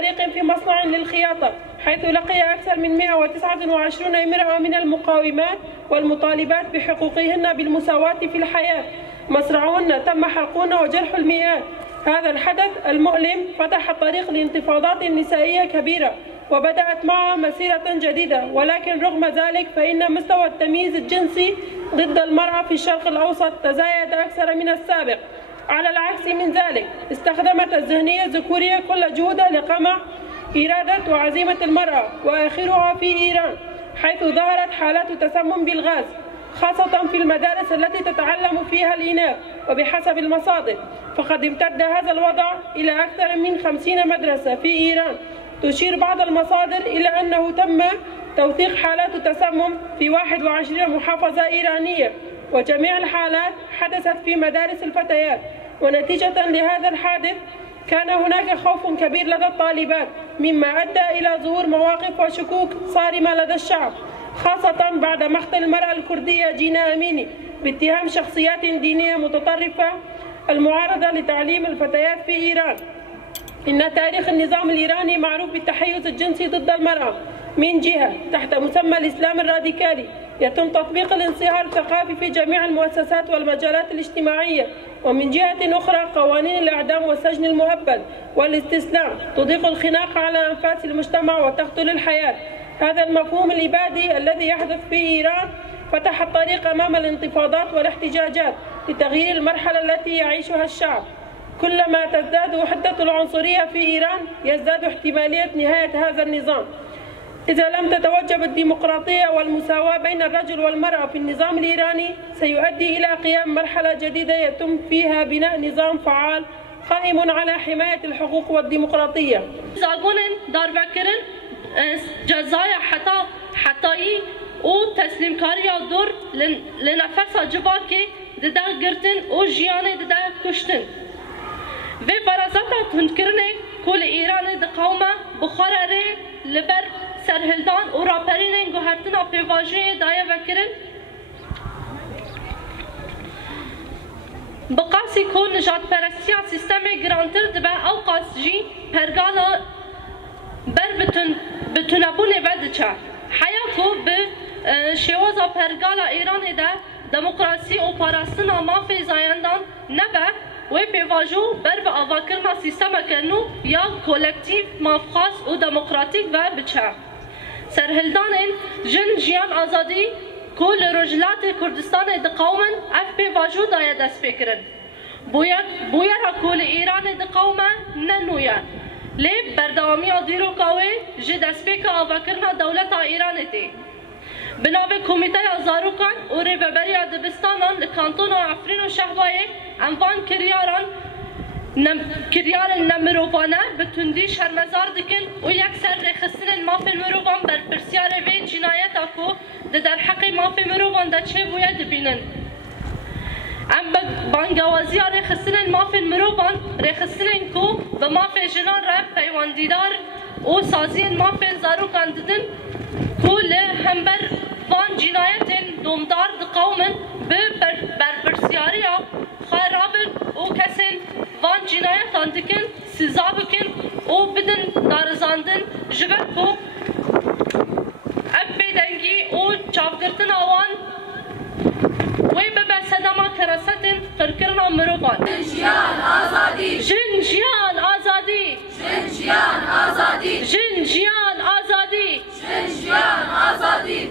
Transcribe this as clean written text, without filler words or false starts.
فريق في مصنع للخياطة، حيث لقي أكثر من 129 امرأة من المقاومات والمطالبات بحقوقهن بالمساواة في الحياة. مصرعهن تم حرقهن وجرح المئات. هذا الحدث المؤلم فتح الطريق لانتفاضات نسائية كبيرة وبدأت معها مسيرة جديدة، ولكن رغم ذلك فإن مستوى التمييز الجنسي ضد المرأة في الشرق الأوسط تزايد أكثر من السابق. على العكس من ذلك، استخدمت الذهنية الذكورية كل جهودها لقمع إرادة وعزيمة المرأة، وآخرها في إيران، حيث ظهرت حالات تسمم بالغاز خاصة في المدارس التي تتعلم فيها الإناث. وبحسب المصادر فقد امتد هذا الوضع إلى أكثر من 50 مدرسة في إيران. تشير بعض المصادر إلى أنه تم توثيق حالات تسمم في 21 محافظة إيرانية، وجميع الحالات حدثت في مدارس الفتيات. ونتيجة لهذا الحادث كان هناك خوف كبير لدى الطالبات، مما أدى إلى ظهور مواقف وشكوك صارمة لدى الشعب، خاصة بعد مقتل المرأة الكردية جينا أميني باتهام شخصيات دينية متطرفة المعارضة لتعليم الفتيات في إيران. إن تاريخ النظام الإيراني معروف بالتحيز الجنسي ضد المرأة. من جهة تحت مسمى الإسلام الراديكالي يتم تطبيق الانصهار الثقافي في جميع المؤسسات والمجالات الاجتماعية، ومن جهة أخرى قوانين الإعدام والسجن المؤبد والاستسلام تضيق الخناق على أنفاس المجتمع وتقتل الحياة. هذا المفهوم الإبادي الذي يحدث في إيران فتح الطريق أمام الانتفاضات والاحتجاجات لتغيير المرحلة التي يعيشها الشعب. كلما تزداد وحدة العنصرية في إيران يزداد احتمالية نهاية هذا النظام. إذا لم تتوجب الديمقراطية والمساواة بين الرجل والمرأة في النظام الإيراني سيؤدي إلى قيام مرحلة جديدة يتم فيها بناء نظام فعال قائم على حماية الحقوق والديمقراطية. زاغونن داربکرن جزای حتایی و تسلیم کاری دور لنفس جواکی دده گرتن و جیان دده کشتن. و فرازات هندکرنه کل ایران دقومه بخاره لبر سرهلدان و راپرینن گوهرتنا پیواجه دایه وکرن. بقاسی کو نجات پرستی سیستم گرانتر دبه او قاسجی پرگالا بر بتونبون ودچه حیاکو به شوازا پرگالا ایران ده دموکراسی و پاراستنا مافی زایندان نبه و پیواجو بر به آواکرنا سیستم کنو یا کولکتیو مافخاص و دموکراتیک و بچه سرهلدان جن جیان آزادی کل رجلات کردستان دقومن اف پیواجو دایا دست بکرن بویا را کل ایران دقومه ننویا لیب بردوامی دیرو کاوی جه دست بک آواکرنا دولت ایران تی بنابه کمیته زاروکان و ریببری دبستانان لکانتون و عفرین و شهبایه انوان کریار نمروبانه به تندی شرمزار دکن و یک سر رخصتن مافی مروبان بر پرسیار وی جنایت اکو در حق مافی مروبان ده چه باید بینن. ام بانگوازی رخصتن مافی مروبان رخصتن کو به مافی جنان را پیواندیدار و سازی مافی زاروکان ددن کو له همبر وان جنایت دومدار دقومن به برپرسیاری خرابن و کسین وان جنایت اندکن سزا بکن و بدن دارزاندن جبر کو اب بدنگی و چاپگرتن آوان و به صدما کراستن قرکرنا مروبان. جنجیان آزادی. جنجیان آزادی. جنجیان آزادی.